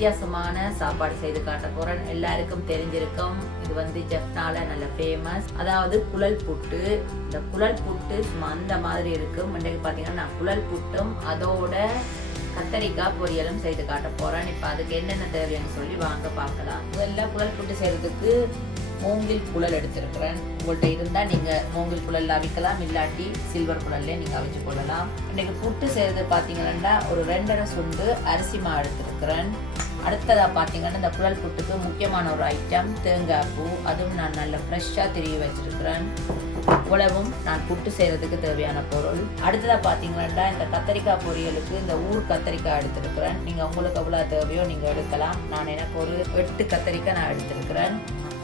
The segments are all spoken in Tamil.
வித்தியாசமான சாப்பாடு செய்து காட்ட போறேன். எல்லாருக்கும் தெரிஞ்சிருக்கும், இது வந்து ஜெஃப்னால நல்ல ஃபேமஸ். அதாவது குழல் புட்டு. இந்த குழல் புட்டு சும்மா அந்த மாதிரி இருக்கும். இன்றைக்கு பார்த்தீங்கன்னா நான் குழல் புட்டும் அதோட கத்தரிக்காய் பொரியலும் செய்து காட்ட போறேன். இப்போ அதுக்கு என்னென்ன தேவைன்னு சொல்லி வாங்க பார்க்கலாம். முதல்ல குழல் புட்டு செய்யறதுக்கு மூங்கில் குழல் எடுத்திருக்கிறேன். உங்கள்கிட்ட இருந்தால் நீங்கள் மூங்கில் குழல் அவிக்கலாம், இல்லாட்டி சில்வர் குழல்லே நீங்கள் அவிச்சு கொள்ளலாம். இன்றைக்கு புட்டு செய்கிறது பார்த்தீங்கன்னா ஒரு 2.5 சுண்டு அரிசி மா எடுத்திருக்கிறேன். அடுத்ததாக பார்த்தீங்கன்னா இந்த குழல் புட்டுக்கு முக்கியமான ஒரு ஐட்டம் தேங்காய் பூ. அதுவும் நான் நல்லா ஃப்ரெஷ்ஷாக திருவி வச்சிருக்கிறேன். இவ்வளவும் நான் புட்டு செய்கிறதுக்கு தேவையான பொருள். அடுத்ததாக பார்த்தீங்கன்னா இந்த கத்தரிக்காய் பொரியலுக்கு இந்த ஊர் கத்தரிக்காய் எடுத்திருக்கிறேன். நீங்கள் உங்களுக்கு எவ்வளோ தேவையோ நீங்கள் எடுக்கலாம். நான் எனக்கு ஒரு 8 கத்தரிக்காய் நான் எடுத்திருக்கிறேன்.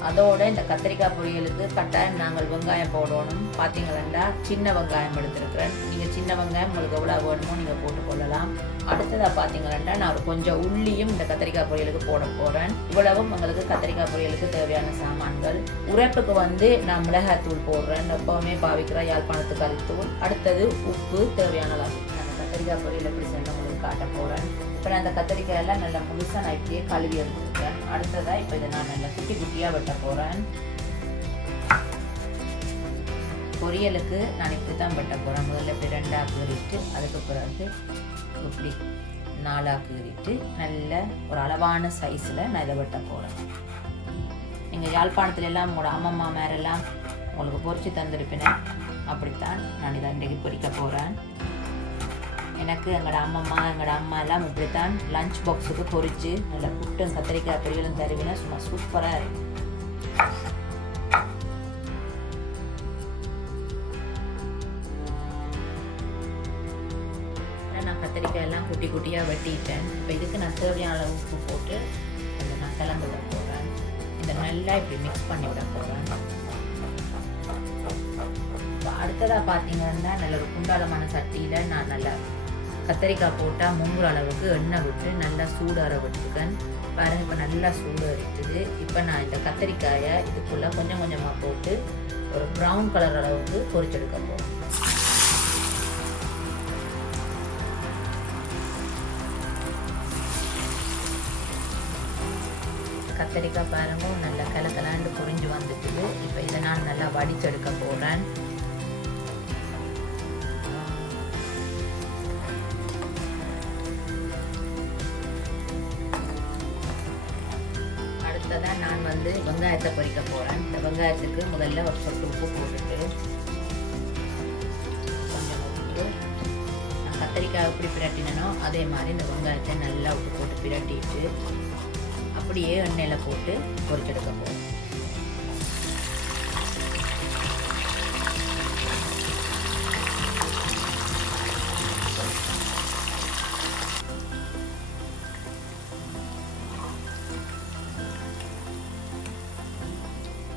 அதோட இந்த கத்தரிக்காய் பொரியலுக்கு கட்டாயம் நாங்கள் வெங்காயம் போடணும். பார்த்தீங்கன்னா சின்ன வெங்காயம் எடுத்திருக்கிறேன். நீங்கள் சின்ன வெங்காயம் உங்களுக்கு எவ்வளோ வேணுமோ நீங்கள் போட்டுக்கொள்ளலாம். அடுத்ததாக பார்த்தீங்கன்னா நான் ஒரு கொஞ்சம் உள்ளியும் இந்த கத்தரிக்காய் பொரியலுக்கு போட போகிறேன். இவ்வளவும் உங்களுக்கு கத்தரிக்காய் பொரியலுக்கு தேவையான சாமான்கள். உரைப்புக்கு வந்து நான் மிளகாய்த்தூள் போடுறேன். எப்பவுமே பாவிக்கிற யாழ்ப்பாணத்து கறித்தூள். அடுத்தது உப்பு தேவையான அளவு. நான் கத்தரிக்காய் பொரியல் எப்படி செய்யணும் உங்களுக்கு காட்ட போகிறேன். இப்போ நான் அந்த கத்தரிக்காயெல்லாம் நல்லா முழுசாக நான் இப்படியே கழுவி எடுத்துருக்கேன். அடுத்ததாக இப்போ இதை நான் நல்லா குட்டி குட்டியாக வெட்ட போகிறேன். பொரியலுக்கு நான் இப்படி தான் வெட்ட போகிறேன். முதல்ல இப்படி 2ஆக கீறிட்டு அதுக்கு பிறகு இப்படி 4ஆக கீறிட்டு நல்ல ஒரு அளவான சைஸில் நான் இதை வெட்ட போகிறேன். நீங்கள் யாழ்ப்பாணத்துல எல்லாம் உங்களோட அம்மம்மா மேரெல்லாம் உங்களுக்கு பொரிச்சு தந்திருப்பேன். அப்படித்தான் நான் இதை இன்றைக்கு பொரிக்க போகிறேன். எனக்கு எங்களோட அம்மா எல்லாம் இப்படித்தான் லஞ்ச் பாக்ஸுக்கு பொரிச்சு நல்ல புட்டும் கத்திரிக்காய் பொரியலும் தருவினா சும்மா சூப்பராக இருக்கும். நான் கத்திரிக்காய் எல்லாம் குட்டி குட்டியாக வெட்டிட்டேன். இப்போ இதுக்கு நான் தேவையான அளவு உப்பு போட்டு அதை நான் கலந்து விட போகிறேன். இதை நல்லா இப்படி மிக்ஸ் பண்ணி விட போகிறேன். இப்போ அடுத்ததாக பார்த்தீங்கன்னா நல்ல ஒரு குண்டாலமான சட்டியில் நான் நல்லா கத்தரிக்காய் போட்டால் முங்குற அளவுக்கு எண்ணெய் விட்டு நல்லா சூடார விட்டுருக்கேன். பாருங்கள், இப்போ நல்லா சூடாகிட்டுது. இப்போ நான் இந்த கத்தரிக்காயை இதுக்குள்ளே கொஞ்சம் கொஞ்சமாக போட்டு ஒரு ப்ரௌன் கலர் அளவுக்கு பொரிச்செடுக்க போகிறேன். கத்தரிக்காய் பாருங்க நல்லா கலக்கலாண்டு பொரிஞ்சு வந்துட்டுது. இப்போ இதை நான் நல்லா வடிச்செடுக்க போகிறேன். அடுத்ததான் நான் வந்து வெங்காயத்தை பொரிக்க போகிறேன். இந்த வெங்காயத்துக்கு முதல்ல ஒரு சொட்டு உப்பு போட்டுட்டு கொஞ்சம் உப்பு, நான் கத்தரிக்காய் எப்படி பிரட்டினோ அதே மாதிரி இந்த வெங்காயத்தை நல்லா உப்பு போட்டு பிரட்டிட்டு அப்படியே எண்ணெயில் போட்டு பொரிச்செடுக்க போகிறேன்.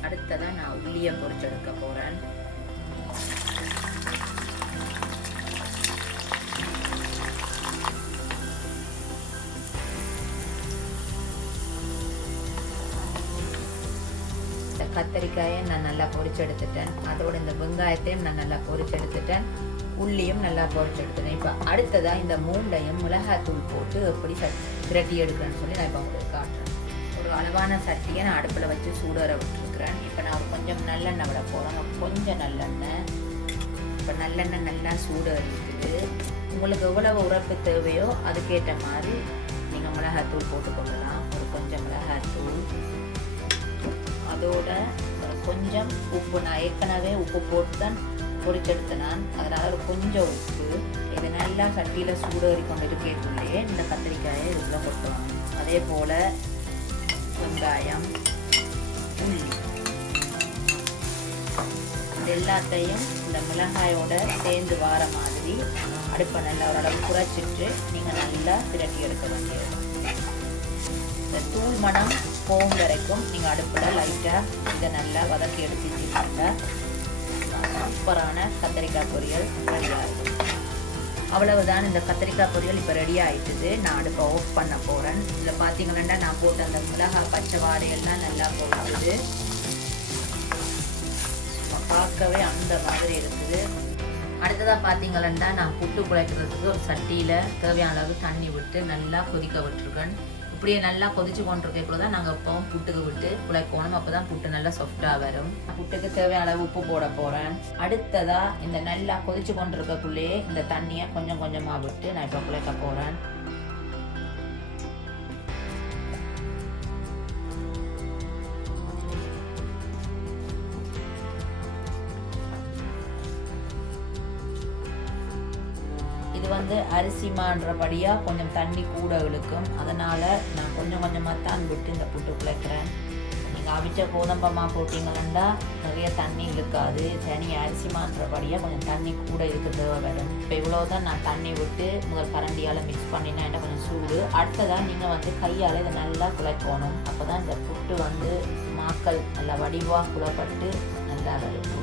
அடுத்ததான் நான் உள்ளியை பொரிச்செடுக்க போகிறேன். கத்தரிக்காயை நான் நல்லா பொரிச்செடுத்துட்டேன். அதோட இந்த வெங்காயத்தையும் நான் நல்லா பொரிச்செடுத்துட்டேன். உள்ளியும் நல்லா பொரிச்செடுத்துட்டேன். இப்போ அடுத்ததாக இந்த மூண்டையும் மிளகாய்த்தூள் போட்டு எப்படி பிரட்டி எடுக்கிறேன்னு சொல்லி நான் இப்போ உங்களுக்கு காட்டுறேன். ஒரு அளவான சட்டியை நான் அடுப்பில் வச்சு சூடார விட்டுருக்குறேன். இப்போ நான் கொஞ்சம் நல்லெண்ணெய் விட போகிறேன். கொஞ்சம் நல்லெண்ணெய். இப்போ நல்லெண்ணெய் நல்லா சூடாக இருக்குது. உங்களுக்கு எவ்வளவு உரைப்பு தேவையோ அதுக்கேற்ற மாதிரி நீங்கள் மிளகாய்த்தூள் போட்டுக்கொள்ளலாம். ஒரு கொஞ்சம் மிளகாய்த்தூள், அதோட கொஞ்சம் உப்பு. நான் ஏற்கனவே உப்பு போட்டு தான் பொரிச்செடுத்தேன் நான், அதனால் ஒரு கொஞ்சம் உப்பு. இதை நல்லா சட்டியில் சூடேறி கொண்டு இருக்கேற்குள்ளேயே இந்த கத்திரிக்காயை இதுக்குள்ள கொட்டுவாங்க. அதே போல் வெங்காயம், உள்ளி, இது எல்லாத்தையும் இந்த மிளகாயோட சேர்ந்து வார மாதிரி அடுப்பை நல்லா ஓரளவு குறைச்சிட்டு நீங்கள் நல்லா திரட்டி எடுக்க வேண்டியது. இந்த தூள் மணம் போகும் வரைக்கும் நீங்கள் அடுப்பில் லைட்டாக இதை நல்லா வதக்கி எடுத்துட்டீங்கன்னா சூப்பரான கத்திரிக்காய் பொரியல் ரெடி ஆகிடும். அவ்வளவுதான், இந்த கத்திரிக்காய் பொரியல் இப்போ ரெடி ஆகிட்டுது. நான் அடுப்பை ஆஃப் பண்ண போகிறேன். இதில் பார்த்தீங்கன்னா நான் போட்ட அந்த மிளகாய் பச்சை வாடையெல்லாம் நல்லா போடுது. பார்க்கவே அந்த மாதிரி இருக்குது. அடுத்ததாக பார்த்தீங்கன்னா நான் புட்டு குழைக்கிறதுக்கு ஒரு சட்டியில் தேவையான அளவு தண்ணி விட்டு நல்லா கொதிக்க விட்டுருக்கேன். இப்படியே நல்லா கொதிச்சு கொண்டிருக்கக்குள்ள தான் நாங்கள் இப்போவும் புட்டுக்கு விட்டு குழைக்கணும். அப்போ தான் புட்டு நல்லா சாஃப்டாக வரும். புட்டுக்கு தேவையான அளவு உப்பு போட போகிறேன். அடுத்ததாக இந்த நல்லா கொதிச்சு கொண்டிருக்கக்குள்ளேயே இந்த தண்ணியை கொஞ்சம் கொஞ்சமாக விட்டு நான் இப்போ குழைக்க போகிறேன். இது வந்து அரிசிமான்றபடியாக கொஞ்சம் தண்ணி கூட இழுக்கும். அதனால் நான் கொஞ்சம் கொஞ்சமாக தான் விட்டு இந்த புட்டு குழைக்கிறேன். நீங்கள் அவிச்ச கோதம்பமா போட்டிங்கன்னா நிறைய தண்ணி இழுக்காது. தனி அரிசிமான்றபடியாக கொஞ்சம் தண்ணி கூட இருக்க தேவை வரும். இப்போ இவ்வளோ தான் நான் தண்ணி விட்டு முதல் கரண்டியால் மிக்ஸ் பண்ணினா என்ன கொஞ்சம் சூடு. அடுத்ததான் நீங்கள் வந்து கையால் இதை நல்லா குழைக்கணும். அப்போ தான் இந்த புட்டு வந்து மாக்கள் நல்லா வடிவாக குழப்பட்டு நல்லா வரும்.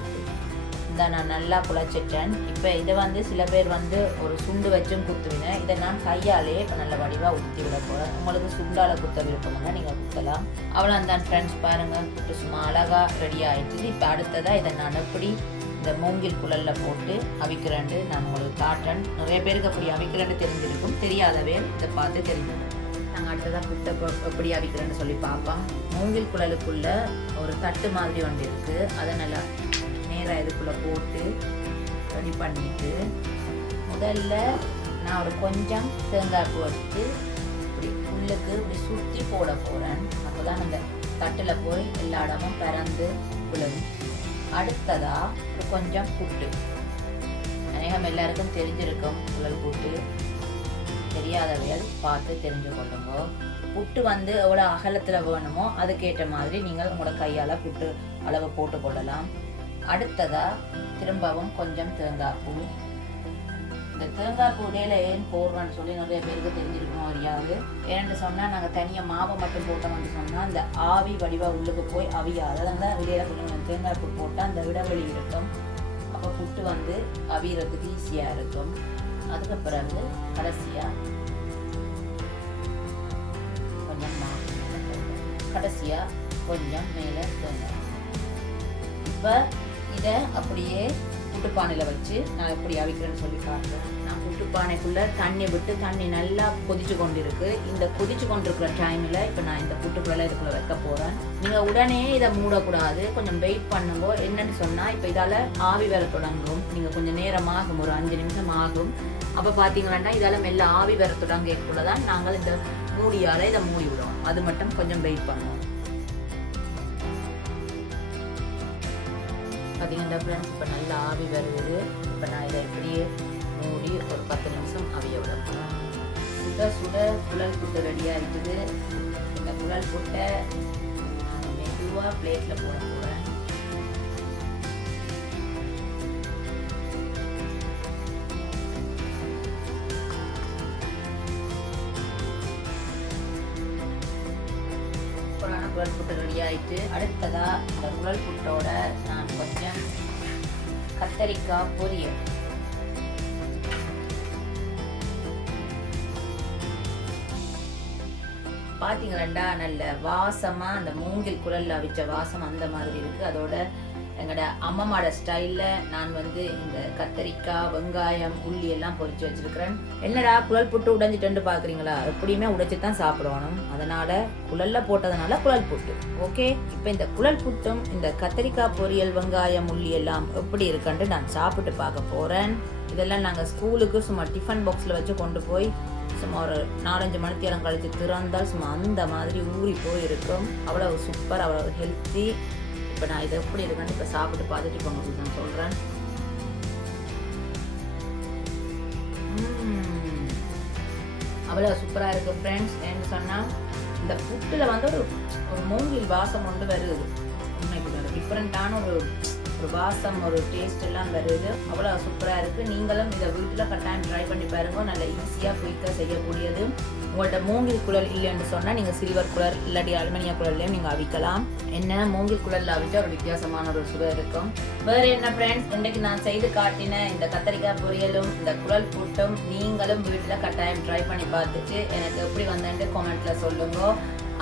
நான் நல்லா குழைச்சிட்டேன். இப்போ இதை வந்து சில பேர் வந்து ஒரு சுண்டு வச்சும் குத்துவினேன். இதை நான் கையாலே இப்போ நல்ல வடிவாக ஊற்றி விட போகிறேன். உங்களுக்கு சுண்டால் குத்த விருப்பம்னா நீங்கள் குத்தலாம். அவ்வளோ தான் ஃப்ரெண்ட்ஸ், பாருங்கள் புட்டு சும்மா அழகாக ரெடி ஆகிடுச்சு. இப்போ அடுத்ததாக இதை நான் எப்படி இந்த மூங்கில் குழலில் போட்டு அவிக்கிறேன்ட்டு நான் உங்களுக்கு காட்டுறேன். நிறைய பேருக்கு அப்படி அவிக்கிறேன்னு தெரிஞ்சிருக்கும், தெரியாதவே இதை பார்த்து தெரிஞ்சிருக்கும். நாங்கள் அடுத்ததாக புட்டை எப்படி அவிக்கிறேன்னு சொல்லி பார்ப்போம். மூங்கில் குழலுக்குள்ளே ஒரு தட்டு மாதிரி ஒன்று இருக்குது. அதை நல்லா இதுக்குள்ள போட்டு ரெடி பண்ணிட்டு முதல்ல நான் ஒரு கொஞ்சம் தேங்காய் பூ எடுத்து இப்படி உள்ளுக்கு இப்படி சுற்றி போட போகிறேன். அப்போ தான் அந்த தட்டில் போய் எல்லா இடமும் பறந்து விழும். அடுத்ததாக ஒரு கொஞ்சம் புட்டு. அநேகம் எல்லாருக்கும் தெரிஞ்சிருக்கும் குழல் புட்டு. தெரியாதவையால் பார்த்து தெரிஞ்சு கொள்ளுங்க. புட்டு வந்து எவ்வளோ அகலத்தில் வேணுமோ அதுக்கேற்ற மாதிரி நீங்கள் உங்களோட கையால் புட்டு அளவு போட்டு கொள்ளலாம். அடுத்ததாக திரும்பவும் கொஞ்சம் தேங்காய் பூ. இந்த தேங்காய் பூ இடையில ஏன் போடுறோன்னு சொல்லி நிறைய பேருக்கு தெரிஞ்சிருக்கணும் அறியாது. ஏன்னு சொன்னால் நாங்கள் தனியாக மாவை மட்டும் போட்டோம்னு சொன்னால் அந்த ஆவி வடிவாக உள்ளுக்கு போய் அவியாது. அதனால் இடையில கொஞ்சம் தேங்காய் பூ போட்டால் அந்த விடவெளி இருக்கும். அப்போ புட்டு வந்து அவியறதுக்கு ஈஸியாக இருக்கும். அதுக்கு பிறகு கடைசியாக கொஞ்சம் மாவு, கடைசியாக கொஞ்சம் மேலே தேங்காய். இப்போ இதை அப்படியே புட்டுப்பானையில் வச்சு நான் எப்படி அவிக்கிறேன்னு சொல்லி காட்டுறேன். நான் புட்டுப்பானைக்குள்ளே தண்ணி விட்டு தண்ணி நல்லா கொதிச்சு கொண்டிருக்கு. இந்த கொதிச்சு கொண்டிருக்கிற டைமில் இப்போ நான் இந்த புட்டுக்குள்ளே இதுக்குள்ளே வைக்க போகிறேன். நீங்கள் உடனே இதை மூடக்கூடாது, கொஞ்சம் வெயிட் பண்ணுங்க. என்னன்னு சொன்னால் இப்போ இதால் ஆவி வர தொடங்கும். நீங்கள் கொஞ்சம் நேரம் ஆகும், ஒரு 5 நிமிஷம் ஆகும். அப்போ பார்த்தீங்கன்னா இதால் மெல்ல ஆவி வர தொடங்கக்குள்ள தான் நாங்கள் இந்த மூடியால் இதை மூடி விடுவோம். அது மட்டும் கொஞ்சம் வெயிட் பண்ணுவோம். பார்த்தீங்கன்னா ஃப்ரெண்ட்ஸ், இப்போ நல்லா ஆவி வருது. இப்போ நான் இதை எப்படியே மூடி ஒரு 10 நிமிஷம் அவிய விடணும். சுட சுட குழல் புட்டு ரெடியாக இருக்குது. இந்த குழல் புட்டை நான் மெதுவாக பிளேட்டில் போட போகிறேன். குழல் புட்டு ரெடி ஆகிட்டு அடுத்ததாக இந்த குழல் புட்டோட நான் கொஞ்சம் கத்தரிக்காய் பொரியல். பார்த்தீங்களா நல்ல வாசமாக அந்த மூங்கில் குழல்ல அவிச்ச வாசம் அந்த மாதிரி இருக்குது. அதோட எங்களோட அம்மாவோட ஸ்டைலில் நான் வந்து இந்த கத்தரிக்காய், வெங்காயம், உள்ளி எல்லாம் பொரிச்சு வச்சிருக்கிறேன். என்னடா குழல் புட்டு உடைஞ்சிட்டு பார்க்குறீங்களா? எப்படியுமே உடைச்சி தான் சாப்பிடணும். அதனால் குழலில் போட்டதுனால குழல் புட்டு. ஓகே, இப்போ இந்த குழல் புட்டும் இந்த கத்தரிக்காய் பொரியல், வெங்காயம், உள்ளி எல்லாம் எப்படி இருக்குன்ட்டு நான் சாப்பிட்டு பார்க்க போகிறேன். இதெல்லாம் நாங்கள் ஸ்கூலுக்கு சும்மா டிஃபன் பாக்ஸில் வச்சு கொண்டு போய் சும்மா ஒரு 4-5 மணித்தேரம் கழித்து திறந்தால் சும்மா அந்த மாதிரி ஊறி போயிருக்கும். அவ்வளோ சூப்பர், அவ்வளோ ஹெல்த்தி. இப்போ நான் இதை எப்படி இருக்குன்னு இப்போ சாப்பிட்டு பார்த்துட்டு இப்போ உங்களுக்கு நான் சொல்கிறேன். அவ்வளோ சூப்பராக இருக்குது ஃப்ரெண்ட்ஸ். ஏன்னு சொன்னால் இந்த புட்டில் வந்து ஒரு மூங்கில் வாசம் ஒன்று வருது. உண்மைக்கு டிஃப்ரெண்ட்டான ஒரு வாசம், ஒரு டேஸ்ட் எல்லாம் வருது. அவ்வளோ சூப்பராக இருக்குது. நீங்களும் இதை வீட்டில் கட்டாயம் ட்ரை பண்ணி பாருங்க. நல்ல ஈஸியாக குயிக்காக செய்யக்கூடியது. உங்கள்கிட்ட மூங்கில் குழல் இல்லைன்னு சொன்னால் நீங்கள் சில்வர் குழல் இல்லாட்டி அலுமினிய குழல்லையும் நீங்கள் அவிக்கலாம். என்ன மூங்கில் குழலில் அவிச்சா ஒரு வித்தியாசமான ஒரு சுவை இருக்கும். வேறு என்ன ஃப்ரெண்ட்ஸ், இன்றைக்கு நான் செய்து காட்டின இந்த கத்தரிக்காய் பொரியலும் இந்த குழல் புட்டும் நீங்களும் வீட்டில் கட்டாயம் ட்ரை பண்ணி பார்த்துட்டு எனக்கு எப்படி வந்தேன்ட்டு கமெண்ட்டில் சொல்லுங்க.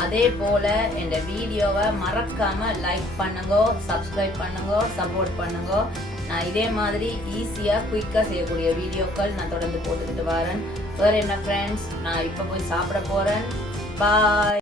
அதே போல் இந்த வீடியோவை மறக்காமல் லைக் பண்ணுங்க, சப்ஸ்கிரைப் பண்ணுங்க, சப்போர்ட் பண்ணுங்க. நான் இதே மாதிரி ஈஸியாக குயிக்காக செய்யக்கூடிய வீடியோக்கள் நான் தொடர்ந்து போட்டுக்கிட்டு வரேன். வேறு என்ன ஃப்ரெண்ட்ஸ், நான் இப்போ போய் சாப்பிட போகிறேன். பாய்.